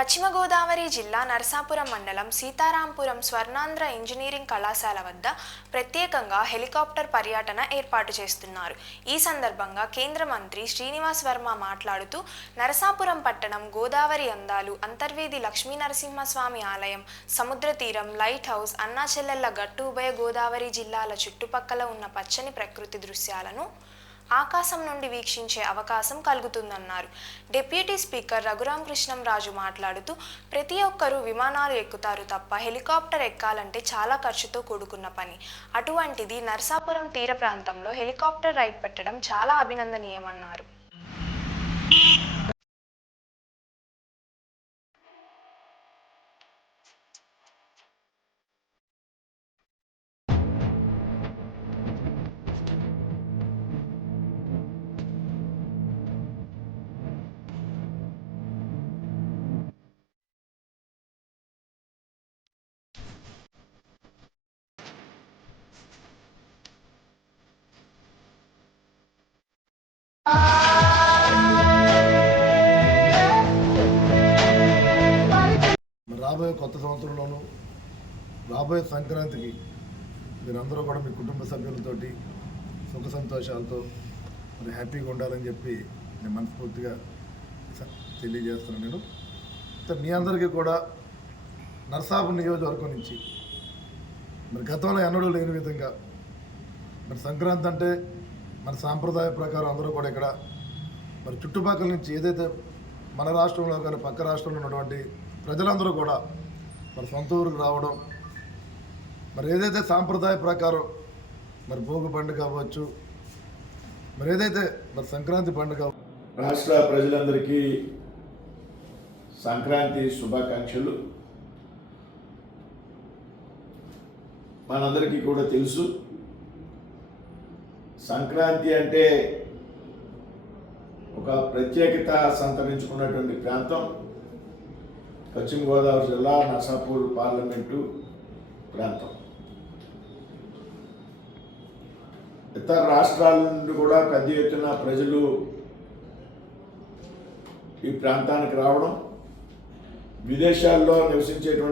పశ్చిమ గోదావరి జిల్లా నరసాపురం మండలం సీతారాంపురం స్వర్ణాంధ్ర ఇంజనీరింగ్ కళాశాల వద్ద ప్రత్యేకంగా హెలికాప్టర్ పర్యటన ఏర్పాటు చేస్తున్నారు. ఈ సందర్భంగా కేంద్ర మంత్రి శ్రీనివాస్ వర్మ మాట్లాడుతూ నరసాపురం పట్టణం గోదావరి అందాలు, అంతర్వేది లక్ష్మీ నరసింహస్వామి ఆలయం, సముద్ర తీరం, లైట్ హౌస్, అన్నాచెల్లెళ్ల గట్టు ఉభయ గోదావరి జిల్లాల చుట్టుపక్కల ఉన్న పచ్చని ప్రకృతి దృశ్యాలను ఆకాశం నుండి వీక్షించే అవకాశం కలుగుతుందన్నారు. డిప్యూటీ స్పీకర్ రఘురాం కృష్ణంరాజు మాట్లాడుతూ ప్రతి ఒక్కరూ విమానాలు ఎక్కుతారు తప్ప హెలికాప్టర్ ఎక్కాలంటే చాలా ఖర్చుతో కూడుకున్న పని. అటువంటిది నరసాపురం తీర ప్రాంతంలో హెలికాప్టర్ రైడ్ పెట్టడం చాలా అభినందనీయమన్నారు. రాబోయే కొత్త సంవత్సరంలోనూ రాబోయే సంక్రాంతికి మీరందరూ కూడా మీ కుటుంబ సభ్యులతోటి సుఖ సంతోషాలతో మరి హ్యాపీగా ఉండాలని చెప్పి నేను మనస్ఫూర్తిగా తెలియజేస్తున్నాను. మీ అందరికీ కూడా నరసాపురం నియోజకవర్గం నుంచి మరి గతంలో ఎన్నడూ లేని విధంగా మరి సంక్రాంతి అంటే మన సాంప్రదాయ ప్రకారం అందరూ కూడా ఇక్కడ మరి చుట్టుపక్కల నుంచి ఏదైతే మన రాష్ట్రంలో కానీ పక్క రాష్ట్రంలో ఉన్నటువంటి ప్రజలందరూ కూడా మరి సొంత ఊరికి రావడం, మరి ఏదైతే సాంప్రదాయ ప్రకారం మరి భోగి పండుగ కావచ్చు, మరి ఏదైతే మరి సంక్రాంతి పండుగ. రాష్ట్ర ప్రజలందరికీ సంక్రాంతి శుభాకాంక్షలు. మనందరికీ కూడా తెలుసు, సంక్రాంతి అంటే ఒక ప్రత్యేకత సంతరించుకున్నటువంటి ప్రాంతం పశ్చిమ గోదావరి జిల్లా నరసాపూర్ పార్లమెంటు ప్రాంతం. ఇతర రాష్ట్రాల నుండి కూడా పెద్ద ఎత్తున ప్రజలు ఈ ప్రాంతానికి రావడం, విదేశాల్లో నివసించేటువంటి